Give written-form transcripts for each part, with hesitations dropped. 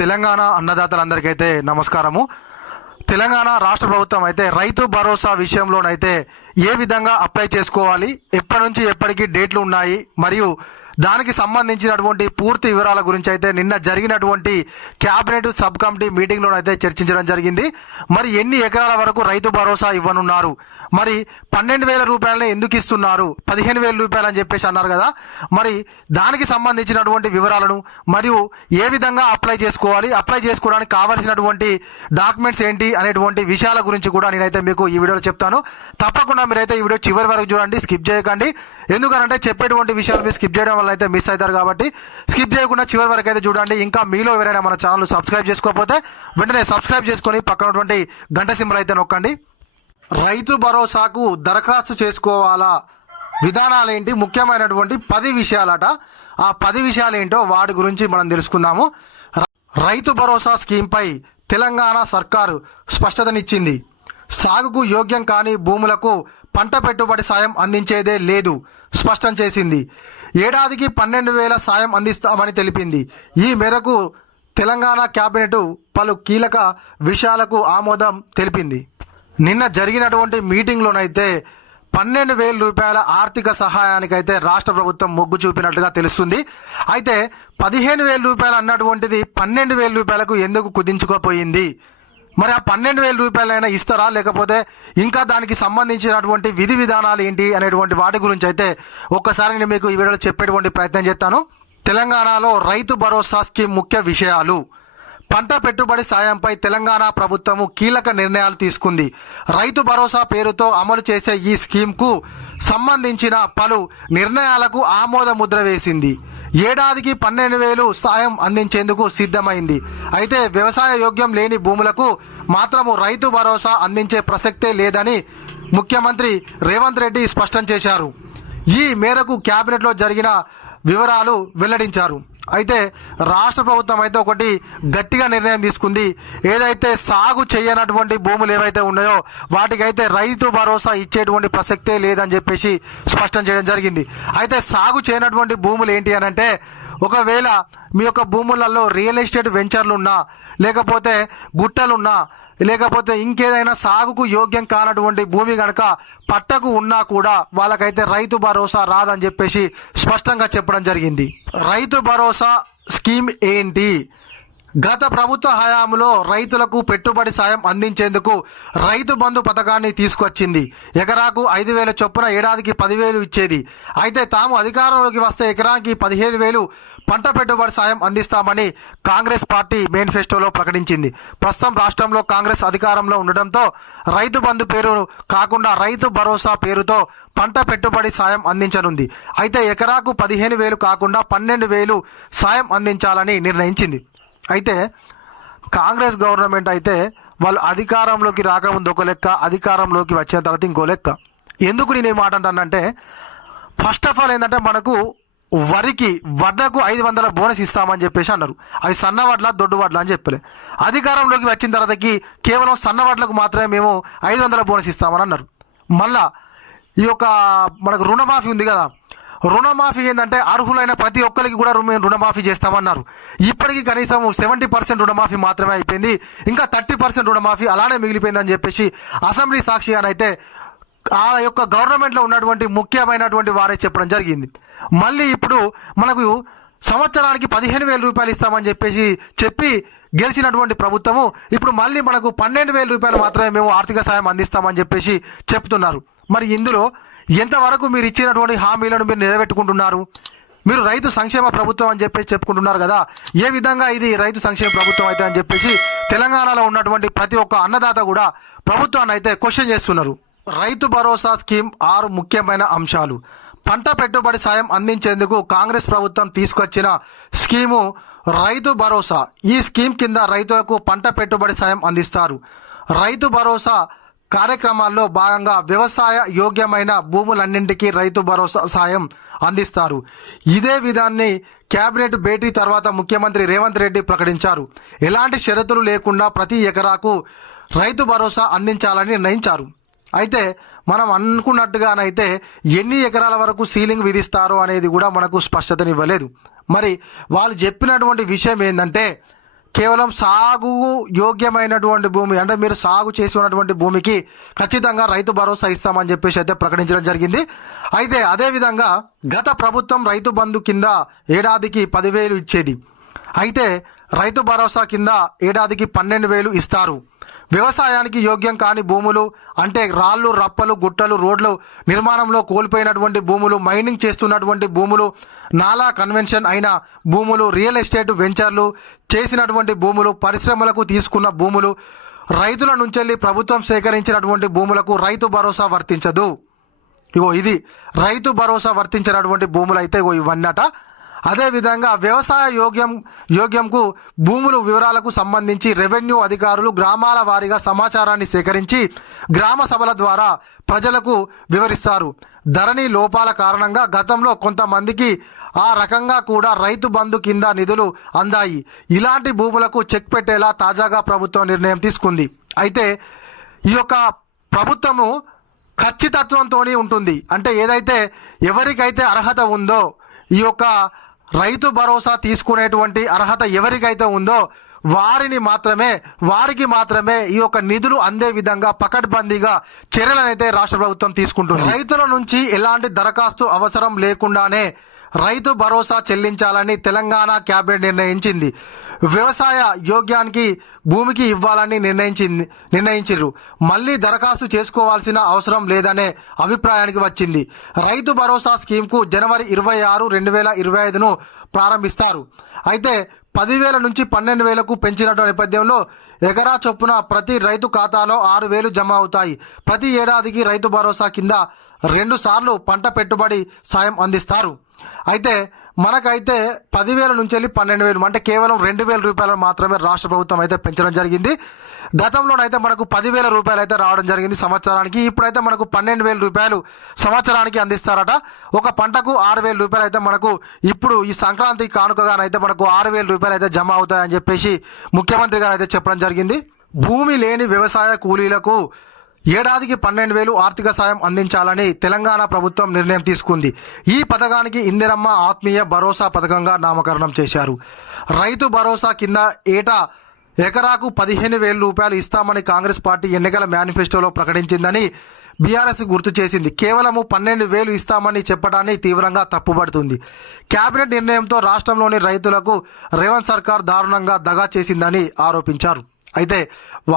తెలంగాణ అన్నదాతలందరికైతే నమస్కారము. తెలంగాణ రాష్ట్ర ప్రభుత్వం అయితే రైతు భరోసా విషయంలోనైతే ఏ విధంగా అప్లై చేసుకోవాలి, ఎప్పటి నుంచి ఎప్పటికి డేట్లు ఉన్నాయి, మరియు దానికి సంబంధించినటువంటి పూర్తి వివరాల గురించి అయితే నిన్న జరిగినటువంటి క్యాబినెట్ సబ్ కమిటీ మీటింగ్లోనైతే చర్చించడం జరిగింది. మరి ఎన్ని ఎకరాల వరకు రైతు భరోసా ఇవ్వనున్నారు, మరి 12,000 రూపాయలని ఎందుకు ఇస్తున్నారు, 15,000 రూపాయలు అని చెప్పేసి అన్నారు కదా. మరి దానికి సంబంధించినటువంటి వివరాలను మరియు ఏ విధంగా అప్లై చేసుకోవాలి, అప్లై చేసుకోవడానికి కావాల్సినటువంటి డాక్యుమెంట్స్ ఏంటి అనేటువంటి విషయాల గురించి కూడా నేనైతే మీకు ఈ వీడియోలో చెప్తాను. తప్పకుండా మీరైతే ఈ వీడియో చివరి వరకు చూడండి, స్కిప్ చేయకండి. ఎందుకంటే చెప్పేటువంటి విషయాలు మీరు స్కిప్ చేయడం వల్ల అయితే మిస్ అవుతారు కాబట్టి స్కిప్ చేయకుండా చివరి వరకు అయితే చూడండి. ఇంకా మీలో ఎవరైనా మన ఛానల్ సబ్స్క్రైబ్ చేసుకోకపోతే వెంటనే సబ్స్క్రైబ్ చేసుకొని పక్కనటువంటి గంట సింబల్ అయితే నొక్కండి. రైతు భరోసాకు దరఖాస్తు చేసుకోవాలా, విధానాలేంటి, ముఖ్యమైనటువంటి 10 విషయాలట. ఆ 10 విషయాలు ఏంటో వాటి గురించి మనం తెలుసుకుందాము. రైతు భరోసా స్కీమ్పై తెలంగాణ సర్కారు స్పష్టతనిచ్చింది. సాగుకు యోగ్యం కాని భూములకు పంట పెట్టుబడి సాయం అందించేదే లేదు స్పష్టం చేసింది. ఏడాదికి 12,000 సాయం అందిస్తామని తెలిపింది. ఈ మేరకు తెలంగాణ కేబినెట్ పలు కీలక విషయాలకు ఆమోదం తెలిపింది. నిన్న జరిగినటువంటి మీటింగ్లోనైతే 12,000 రూపాయల ఆర్థిక సహాయానికైతే రాష్ట్ర ప్రభుత్వం మొగ్గు చూపినట్లుగా తెలుస్తుంది. అయితే 15,000 రూపాయలు అన్నటువంటిది 12,000 రూపాయలకు ఎందుకు కుదించుకోపోయింది? మరి ఆ 12,000 రూపాయలైనా ఇస్తారా, లేకపోతే ఇంకా దానికి సంబంధించినటువంటి విధి విధానాలు ఏంటి అనేటువంటి వాటి గురించి అయితే ఒక్కసారి నేను మీకు ఈ వీడియోలో చెప్పేటువంటి ప్రయత్నం చేస్తాను. తెలంగాణలో రైతు భరోసా స్కీమ్ ముఖ్య విషయాలు. పంట పెట్టుబడి సాయంపై తెలంగాణ ప్రభుత్వము కీలక నిర్ణయాలు తీసుకుంది. రైతు భరోసా పేరుతో అమలు చేసే ఈ స్కీమ్కు సంబంధించిన పలు నిర్ణయాలకు ఆమోద ముద్ర వేసింది. ఏడాదికి 12,000 సాయం అందించేందుకు సిద్ధమైంది. అయితే వ్యవసాయ యోగ్యం లేని భూములకు మాత్రము రైతు భరోసా అందించే ప్రసక్తే లేదని ముఖ్యమంత్రి రేవంత్ రెడ్డి స్పష్టం చేశారు. ఈ మేరకు కేబినెట్లో జరిగిన వివరాలు వెల్లడించారు. అయితే రాష్ట్ర ప్రభుత్వం అయితే ఒకటి గట్టిగా నిర్ణయం తీసుకుంది. ఏదైతే సాగు చేయనటువంటి భూములు ఏవైతే ఉన్నాయో వాటికైతే రైతు భరోసా ఇచ్చేటువంటి ప్రసక్తే లేదని చెప్పేసి స్పష్టం చేయడం జరిగింది. అయితే సాగు చేయనటువంటి భూములు ఏంటి అని అంటే, ఒకవేళ మీ యొక్క భూములలో రియల్ ఎస్టేట్ వెంచర్లున్నా, లేకపోతే గుట్టలున్నా, లేకపోతే ఇంకేదైనా సాగుకు యోగ్యం కానటువంటి భూమి గనక పట్టకు ఉన్నా కూడా వాళ్ళకైతే రైతు భరోసా రాదని చెప్పేసి స్పష్టంగా చెప్పడం జరిగింది. రైతు భరోసా స్కీమ్ ఏంటి? గత ప్రభుత్వ హయాంలో రైతులకు పెట్టుబడి సాయం అందించేందుకు రైతు బంధు పథకాన్ని తీసుకొచ్చింది. ఎకరాకు 5,000 చొప్పున ఏడాదికి 10,000 ఇచ్చేది. అయితే తాము అధికారంలోకి వస్తే ఎకరానికి 15,000 పంట పెట్టుబడి సాయం అందిస్తామని కాంగ్రెస్ పార్టీ మేనిఫెస్టోలో ప్రకటించింది. ప్రస్తుతం రాష్ట్రంలో కాంగ్రెస్ అధికారంలో ఉండడంతో రైతు బంధు పేరు కాకుండా రైతు భరోసా పేరుతో పంట పెట్టుబడి సాయం అందించనుంది. అయితే ఎకరాకు 15,000 కాకుండా 12,000 సాయం అందించాలని నిర్ణయించింది. అయితే కాంగ్రెస్ గవర్నమెంట్ అయితే వాళ్ళు అధికారంలోకి రాకముందు ఒక లెక్క, అధికారంలోకి వచ్చిన తర్వాత ఇంకో లెక్క. ఎందుకు నేను ఈ మాట అంటానంటే, ఫస్ట్ ఆఫ్ ఆల్ ఏంటంటే, మనకు వడ్లకు 500 బోనస్ ఇస్తామని చెప్పేసి అన్నారు. అది సన్న వడ్ల, దొడ్డు వడ్ల అని చెప్పలే. అధికారంలోకి వచ్చిన తర్వాతకి కేవలం సన్న వడ్లకు మాత్రమే మేము 500 బోనస్ ఇస్తామని అన్నారు. మళ్ళా ఈ యొక్క మనకు రుణమాఫీ ఉంది కదా, రుణమాఫీ ఏంటంటే అర్హులైన ప్రతి ఒక్కరికి కూడా మేము రుణమాఫీ చేస్తామన్నారు. ఇప్పటికీ కనీసం 70% రుణమాఫీ మాత్రమే అయిపోయింది. ఇంకా 30% రుణమాఫీ అలానే మిగిలిపోయిందని చెప్పేసి అసెంబ్లీ సాక్షిగానైతే ఆ యొక్క గవర్నమెంట్లో ఉన్నటువంటి ముఖ్యమైనటువంటి వారే చెప్పడం జరిగింది. మళ్ళీ ఇప్పుడు మనకు సంవత్సరానికి 15,000 రూపాయలు ఇస్తామని చెప్పి గెలిచినటువంటి ప్రభుత్వము ఇప్పుడు మళ్ళీ మనకు 12,000 రూపాయలు మాత్రమే మేము ఆర్థిక సాయం అందిస్తామని చెప్పేసి చెప్తున్నారు. మరి ఇందులో ఎంతవరకు మీరు ఇచ్చినటువంటి హామీలను మీరు నిలబెట్టుకుంటున్నారు? మీరు రైతు సంక్షేమ ప్రభుత్వం అని చెప్పేసి చెప్పుకుంటున్నారు కదా, ఏ విధంగా ఇది రైతు సంక్షేమ ప్రభుత్వం అయితే అని చెప్పేసి తెలంగాణలో ఉన్నటువంటి ప్రతి ఒక్క అన్నదాత కూడా ప్రభుత్వాన్ని అయితే క్వశ్చన్ చేస్తున్నారు. రైతు భరోసా స్కీమ్ 6 ముఖ్యమైన అంశాలు. పంట పెట్టుబడి సాయం అందించేందుకు కాంగ్రెస్ ప్రభుత్వం తీసుకొచ్చిన స్కీము రైతు భరోసా. ఈ స్కీమ్ కింద రైతులకు పంట పెట్టుబడి సాయం అందిస్తారు. రైతు భరోసా కార్యక్రమాల్లో భాగంగా వ్యవసాయ యోగ్యమైన భూములన్నింటికీ రైతు భరోసా సాయం అందిస్తారు. ఇదే విధాన్ని కేబినెట్ భేటీ తర్వాత ముఖ్యమంత్రి రేవంత్ రెడ్డి ప్రకటించారు. ఎలాంటి షరతులు లేకుండా ప్రతి ఎకరాకు రైతు భరోసా అందించాలని నిర్ణయించారు. అయితే మనం అనుకున్నట్టుగానైతే ఎన్ని ఎకరాల వరకు సీలింగ్ విధిస్తారో అనేది కూడా మనకు స్పష్టతనివ్వలేదు. మరి వాళ్ళు చెప్పినటువంటి విషయం ఏంటంటే, కేవలం సాగు యోగ్యమైనటువంటి భూమి అంటే మీరు సాగు చేసి ఉన్నటువంటి భూమికి ఖచ్చితంగా రైతు భరోసా ఇస్తామని చెప్పేసి అయితే ప్రకటించడం జరిగింది. అయితే అదేవిధంగా గత ప్రభుత్వం రైతు బంధు కింద ఏడాదికి 10,000 ఇచ్చేది. అయితే రైతు భరోసా కింద ఏడాదికి 12,000 ఇస్తారు. వ్యవసాయానికి యోగ్యం కాని భూములు అంటే రాళ్ళు రప్పలు గుట్టలు రోడ్లు నిర్మాణంలో కోల్పోయినటువంటి భూములు, మైనింగ్ చేస్తున్నటువంటి భూములు, నాలా కన్వెన్షన్ అయిన భూములు, రియల్ ఎస్టేట్ వెంచర్లు చేసినటువంటి భూములు, పరిశ్రమలకు తీసుకున్న భూములు, రైతుల నుంచి ప్రభుత్వం సేకరించినటువంటి భూములకు రైతు భరోసా వర్తించదు. ఇగో ఇది రైతు భరోసా వర్తించినటువంటి భూములు అయితే ఇగో ఇవన్నట. అదేవిధంగా వ్యవసాయ యోగ్యంకు భూములు వివరాలకు సంబంధించి రెవెన్యూ అధికారులు గ్రామాల వారీగా సమాచారాన్ని సేకరించి గ్రామ సభల ద్వారా ప్రజలకు వివరిస్తారు. ధరణి లోపాల కారణంగా గతంలో కొంతమందికి ఆ రకంగా కూడా రైతు బంధు కింద నిధులు అందాయి. ఇలాంటి భూములకు చెక్ పెట్టేలా తాజాగా ప్రభుత్వం నిర్ణయం తీసుకుంది. అయితే ఈ యొక్క ప్రభుత్వము ఖచ్చితత్వంతో ఉంటుంది. అంటే ఏదైతే ఎవరికైతే అర్హత ఉందో ఈ యొక్క రైతు భరోసా తీసుకునేటువంటి అర్హత ఎవరికైతే ఉందో వారికి మాత్రమే ఈ యొక్క నిధులు అందే విధంగా పకడ్బందీగా చర్యలనైతే రాష్ట్ర ప్రభుత్వం తీసుకుంటుంది. రైతుల నుంచి ఎలాంటి దరఖాస్తు అవసరం లేకుండానే రైతు భరోసా చెల్లించాలని తెలంగాణ కేబినెట్ నిర్ణయించింది. వ్యవసాయ యోగ్యానికి భూమికి ఇవ్వాలని నిర్ణయించారు. మళ్లీ దరఖాస్తు చేసుకోవాల్సిన అవసరం లేదనే అభిప్రాయానికి వచ్చింది. రైతు భరోసా స్కీమ్కు జనవరి 26, 2025ను ప్రారంభిస్తారు. అయితే 10,000 నుంచి 12,000కు పెంచిన నేపథ్యంలో ఎకరా చొప్పున ప్రతి రైతు ఖాతాలో 6,000 జమ అవుతాయి. ప్రతి ఏడాదికి రైతు భరోసా కింద 2 సార్లు పంట పెట్టుబడి సాయం అందిస్తారు. అయితే మనకైతే 10,000 నుంచి వెళ్ళి 12,000 అంటే కేవలం 2,000 రూపాయలు మాత్రమే రాష్ట్ర ప్రభుత్వం అయితే పెంచడం జరిగింది. గతంలోనైతే మనకు 10,000 రూపాయలు అయితే రావడం జరిగింది సంవత్సరానికి. ఇప్పుడైతే మనకు 12,000 రూపాయలు సంవత్సరానికి అందిస్తారట. ఒక పంటకు 6,000 రూపాయలు అయితే మనకు ఇప్పుడు ఈ సంక్రాంతి కానుకగానైతే మనకు 6,000 రూపాయలు అయితే జమ అవుతాయని చెప్పేసి ముఖ్యమంత్రి గారు అయితే చెప్పడం జరిగింది. భూమి లేని వ్యవసాయ కూలీలకు ఏడాదికి 12,000 ఆర్థిక సాయం అందించాలని తెలంగాణ ప్రభుత్వం నిర్ణయం తీసుకుంది. ఈ పథకానికి ఇందిరమ్మ ఆత్మీయ భరోసా పథకంగా నామకరణం చేశారు. రైతు భరోసా కింద ఏటా ఎకరాకు 15,000 రూపాయలు ఇస్తామని కాంగ్రెస్ పార్టీ ఎన్నికల మేనిఫెస్టోలో ప్రకటించిందని బీఆర్ఎస్ గుర్తు చేసింది. కేవలము 12,000 ఇస్తామని చెప్పడాన్ని తీవ్రంగా తప్పుపడుతుంది. కేబినెట్ నిర్ణయంతో రాష్ట్రంలోని రైతులకు రేవంత్ సర్కార్ దారుణంగా దగా చేసిందని ఆరోపించారు. అయితే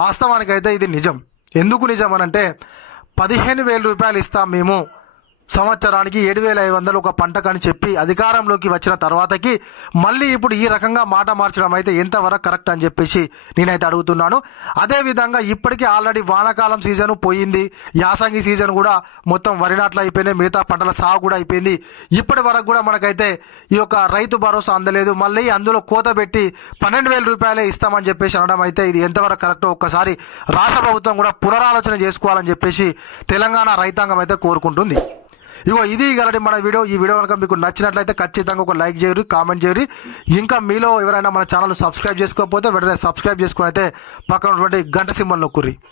వాస్తవానికైతే ఇది నిజం. ఎందుకు నిజం అనంటే 15,000 రూపాయలు ఇస్తాం మేము సంవత్సరానికి 7,500 ఒక పంటకని చెప్పి అధికారంలోకి వచ్చిన తర్వాతకి మళ్ళీ ఇప్పుడు ఈ రకంగా మాట మార్చడం అయితే ఎంతవరకు కరెక్ట్ అని చెప్పేసి నేనైతే అడుగుతున్నాను. అదేవిధంగా ఇప్పటికీ ఆల్రెడీ వానాకాలం సీజన్ పోయింది, యాసంగి సీజన్ కూడా మొత్తం వరి నాట్లు అయిపోయినాయి, మిగతా పంటల సాగు కూడా అయిపోయింది. ఇప్పటి వరకు కూడా మనకైతే ఈ యొక్క రైతు భరోసా అందలేదు. మళ్ళీ అందులో కోత పెట్టి 12,000 రూపాయలే ఇస్తామని చెప్పేసి అనడం అయితే ఇది ఎంతవరకు కరెక్టో ఒక్కసారి రాష్ట్ర ప్రభుత్వం కూడా పునరాలోచన చేసుకోవాలని చెప్పేసి తెలంగాణ రైతాంగం అయితే కోరుకుంటుంది. ఇగో ఇది గలటి మన వీడియో. ఈ వీడియో కనుక మీకు నచ్చినట్లయితే ఖచ్చితంగా ఒక లైక్ చేయరు, కామెంట్ చేయరు. ఇంకా మీలో ఎవరైనా మన ఛానల్ సబ్స్క్రైబ్ చేసుకోకపోతే వెంటనే సబ్స్క్రైబ్ చేసుకుని అయితే పక్కన ఉన్నటువంటి గంట సింబల్ నొక్కుర్రి.